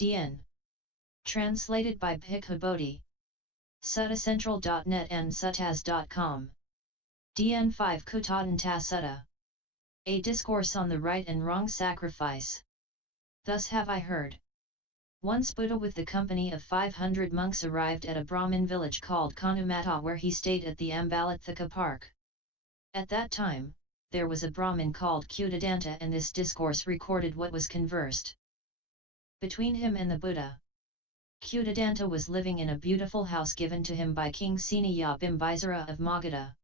DN. Translated by Bhikkhu Bodhi. Suttacentral.net and suttas.com. DN 5 Kutadanta Sutta. A discourse on the right and wrong sacrifice. Thus have I heard. Once Buddha with the company of 500 monks arrived at a Brahmin village called Kanumata, where he stayed at the Ambalathaka park. At that time, there was a Brahmin called Kutadanta, and this discourse recorded what was conversed between him and the Buddha. Kutadanta was living in a beautiful house given to him by King Sinaya Bimbisara of Magadha.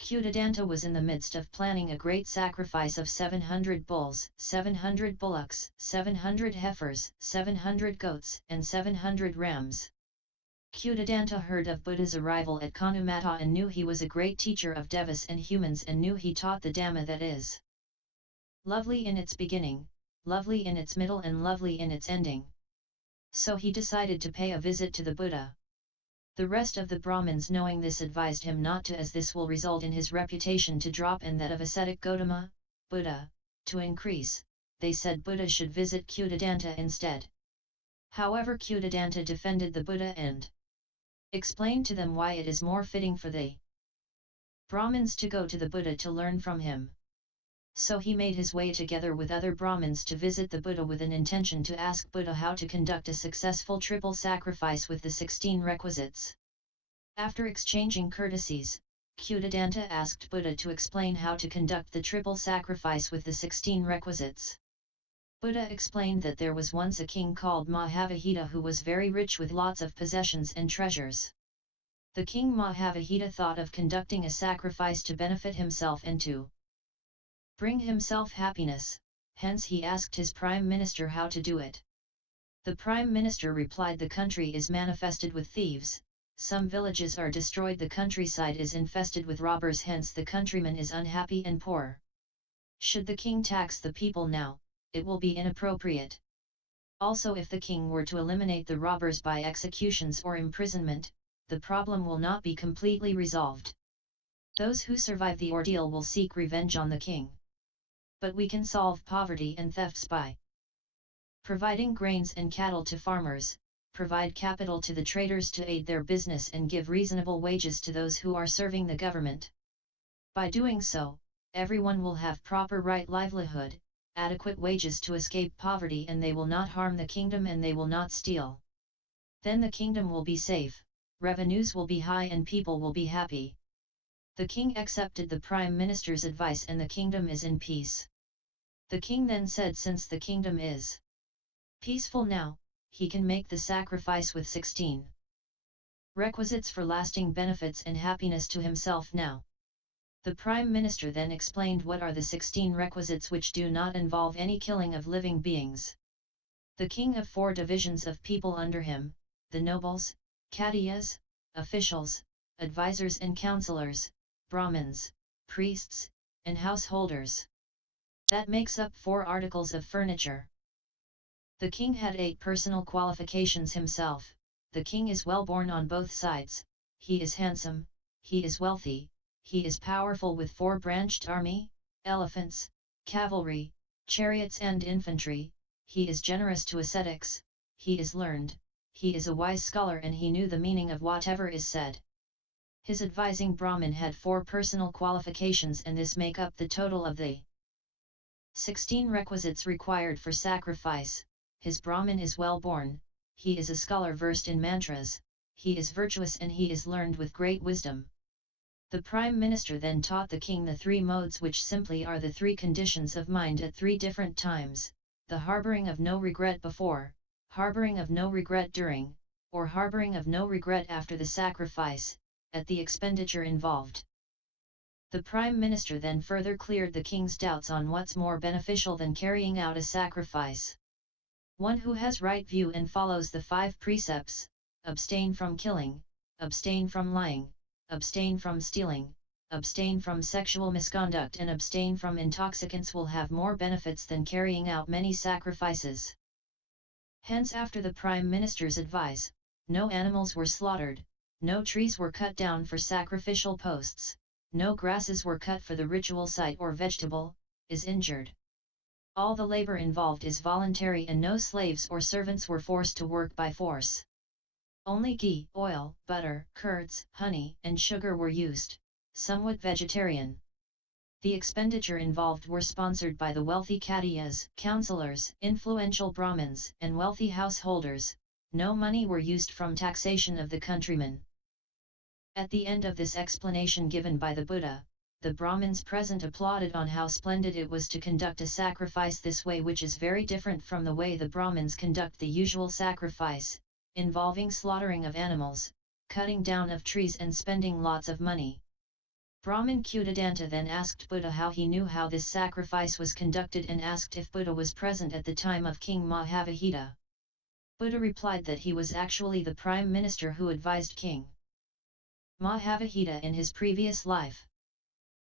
Kutadanta was in the midst of planning a great sacrifice of 700 bulls, 700 bullocks, 700 heifers, 700 goats, and 700 rams. Kutadanta heard of Buddha's arrival at Kanumata and knew he was a great teacher of devas and humans, and knew he taught the Dhamma that is lovely in its beginning, lovely in its middle, and lovely in its ending. So he decided to pay a visit to the Buddha. The rest of the Brahmins, knowing this, advised him not to, as this will result in his reputation to drop and that of ascetic Gautama, Buddha, to increase. They said Buddha should visit Kutadanta instead. However, Kutadanta defended the Buddha and explained to them why it is more fitting for the Brahmins to go to the Buddha to learn from him. So he made his way together with other Brahmins to visit the Buddha with an intention to ask Buddha how to conduct a successful triple sacrifice with the 16 requisites. After exchanging courtesies, Kutadanta asked Buddha to explain how to conduct the triple sacrifice with the 16 requisites. Buddha explained that there was once a king called Mahavihita who was very rich with lots of possessions and treasures. The king Mahavihita thought of conducting a sacrifice to benefit himself and to bring himself happiness, hence he asked his prime minister how to do it. The prime minister replied, the country is manifested with thieves, some villages are destroyed, the countryside is infested with robbers, hence the countryman is unhappy and poor. Should the king tax the people now, it will be inappropriate. Also, if the king were to eliminate the robbers by executions or imprisonment, the problem will not be completely resolved. Those who survive the ordeal will seek revenge on the king. But we can solve poverty and thefts by providing grains and cattle to farmers, provide capital to the traders to aid their business, and give reasonable wages to those who are serving the government. By doing so, everyone will have proper right livelihood, adequate wages to escape poverty, and they will not harm the kingdom and they will not steal. Then the kingdom will be safe, revenues will be high, and people will be happy. The king accepted the prime minister's advice and the kingdom is in peace. The king then said, since the kingdom is peaceful now, he can make the sacrifice with 16 requisites for lasting benefits and happiness to himself now. The prime minister then explained what are the 16 requisites which do not involve any killing of living beings. The king of 4 divisions of people under him, the nobles, Khattiyas, officials, advisors and counselors, Brahmins, priests, and householders. That makes up 4 articles of furniture. The king had 8 personal qualifications himself. The king is well born on both sides, he is handsome, he is wealthy, he is powerful with 4-branched army, elephants, cavalry, chariots and infantry, he is generous to ascetics, he is learned, he is a wise scholar, and he knew the meaning of whatever is said. His advising Brahmin had 4 personal qualifications, and this make up the total of the 16 requisites required for sacrifice. His Brahmin is well born, he is a scholar versed in mantras, he is virtuous, and he is learned with great wisdom. The prime minister then taught the king the 3 modes, which simply are the 3 conditions of mind at 3 different times: the harboring of no regret before, harboring of no regret during, or harboring of no regret after the sacrifice, at the expenditure involved. The prime minister then further cleared the king's doubts on what's more beneficial than carrying out a sacrifice. One who has right view and follows the 5 precepts: abstain from killing, abstain from lying, abstain from stealing, abstain from sexual misconduct, and abstain from intoxicants, will have more benefits than carrying out many sacrifices. Hence, after the prime minister's advice, no animals were slaughtered, no trees were cut down for sacrificial posts, no grasses were cut for the ritual site, or vegetable is injured. All the labor involved is voluntary and no slaves or servants were forced to work by force. Only ghee, oil, butter, curds, honey, and sugar were used, somewhat vegetarian. The expenditure involved were sponsored by the wealthy Khattiyas, councillors, influential Brahmins, and wealthy householders. No money were used from taxation of the countrymen. At the end of this explanation given by the Buddha, the Brahmins present applauded on how splendid it was to conduct a sacrifice this way, which is very different from the way the Brahmins conduct the usual sacrifice, involving slaughtering of animals, cutting down of trees and spending lots of money. Brahmin Kutadanta then asked Buddha how he knew how this sacrifice was conducted and asked if Buddha was present at the time of King Mahavihita. Buddha replied that he was actually the prime minister who advised King Mahavihita in his previous life.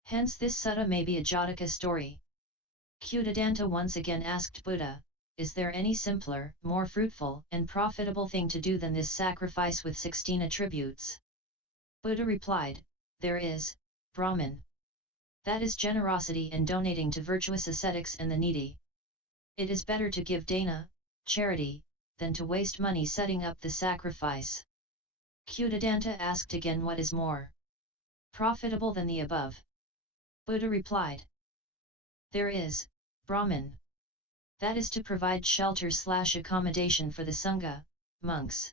Hence this sutta may be a Jataka story. Kutadanta once again asked Buddha, is there any simpler, more fruitful and profitable thing to do than this sacrifice with 16 attributes? Buddha replied, there is, Brahman. That is generosity and donating to virtuous ascetics and the needy. It is better to give dana, charity, than to waste money setting up the sacrifice. Kutadanta asked again what is more profitable than the above. Buddha replied, there is, Brahman. That is to provide shelter/accommodation for the Sangha, monks.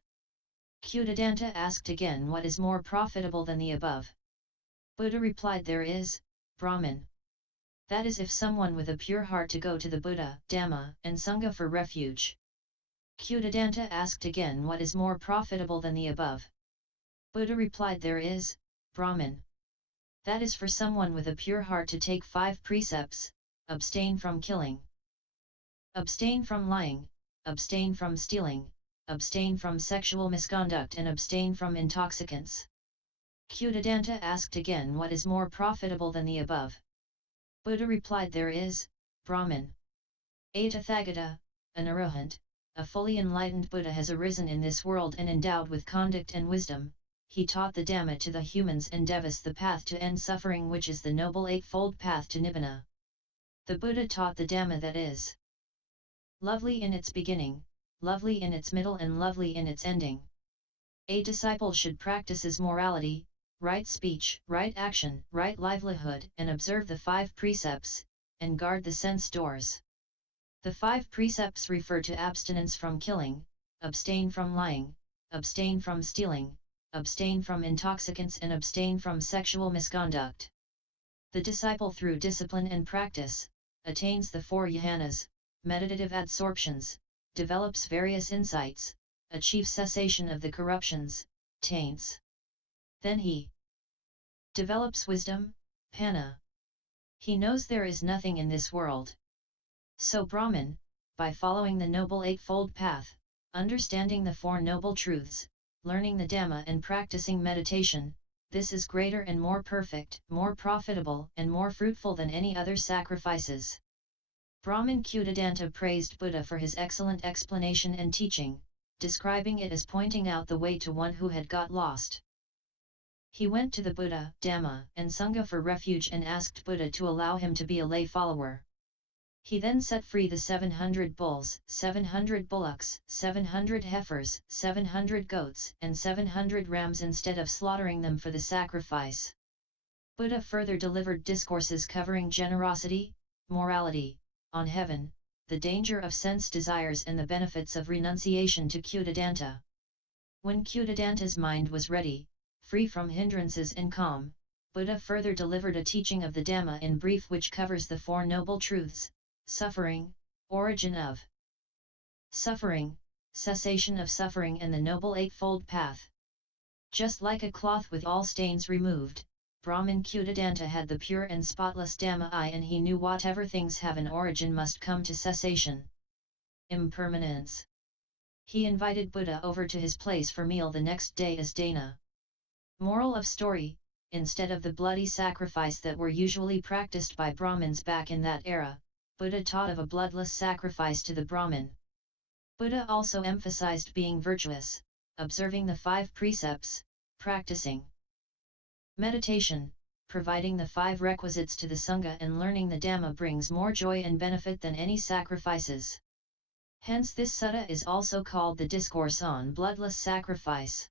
Kutadanta asked again what is more profitable than the above. Buddha replied there is, Brahman. That is if someone with a pure heart to go to the Buddha, Dhamma, and Sangha for refuge. Kutadanta asked again what is more profitable than the above. Buddha replied there is, Brahman. That is for someone with a pure heart to take 5 precepts, abstain from killing, abstain from lying, abstain from stealing, abstain from sexual misconduct and abstain from intoxicants. Kutadanta asked again what is more profitable than the above. Buddha replied there is, Brahman. A Tathagata, an arahant, a fully enlightened Buddha has arisen in this world and endowed with conduct and wisdom. He taught the Dhamma to the humans and Devas the path to end suffering, which is the noble eightfold path to Nibbana. The Buddha taught the Dhamma that is lovely in its beginning, lovely in its middle and lovely in its ending. A disciple should practice his morality, right speech, right action, right livelihood, and observe the 5 precepts, and guard the sense doors. The 5 precepts refer to abstinence from killing, abstain from lying, abstain from stealing, abstain from intoxicants and abstain from sexual misconduct. The disciple through discipline and practice, attains the 4 jhanas, meditative absorptions, develops various insights, achieves cessation of the corruptions, taints. Then he develops wisdom, panna. He knows there is nothing in this world. So Brahman, by following the Noble Eightfold Path, understanding the 4 Noble Truths, learning the Dhamma and practicing meditation, this is greater and more perfect, more profitable and more fruitful than any other sacrifices. Brahmin Kutadanta praised Buddha for his excellent explanation and teaching, describing it as pointing out the way to one who had got lost. He went to the Buddha, Dhamma, and Sangha for refuge and asked Buddha to allow him to be a lay follower. He then set free the 700 bulls, 700 bullocks, 700 heifers, 700 goats, and 700 rams instead of slaughtering them for the sacrifice. Buddha further delivered discourses covering generosity, morality, on heaven, the danger of sense desires and the benefits of renunciation to Kutadanta. When Kutadanta's mind was ready, free from hindrances and calm, Buddha further delivered a teaching of the Dhamma in brief which covers the 4 Noble Truths, suffering, origin of suffering, cessation of suffering and the Noble Eightfold Path. Just like a cloth with all stains removed, Brahmin Kutadanta had the pure and spotless Dhamma eye and he knew whatever things have an origin must come to cessation. Impermanence. He invited Buddha over to his place for meal the next day as dana. Moral of story, instead of the bloody sacrifice that were usually practiced by Brahmins back in that era, Buddha taught of a bloodless sacrifice to the Brahmin. Buddha also emphasized being virtuous, observing the 5 precepts, practicing meditation, providing the 5 requisites to the Sangha and learning the Dhamma brings more joy and benefit than any sacrifices. Hence this sutta is also called the Discourse on Bloodless Sacrifice.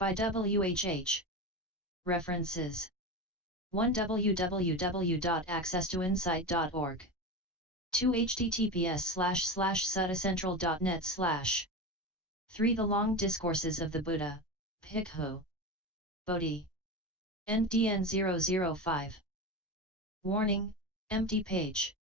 By W.H.H. References 1. www.accesstoinsight.org 2. https://suttacentral.net/ 3. The Long Discourses of the Buddha, Bhikkhu Bodhi. NDN 005. Warning, empty page.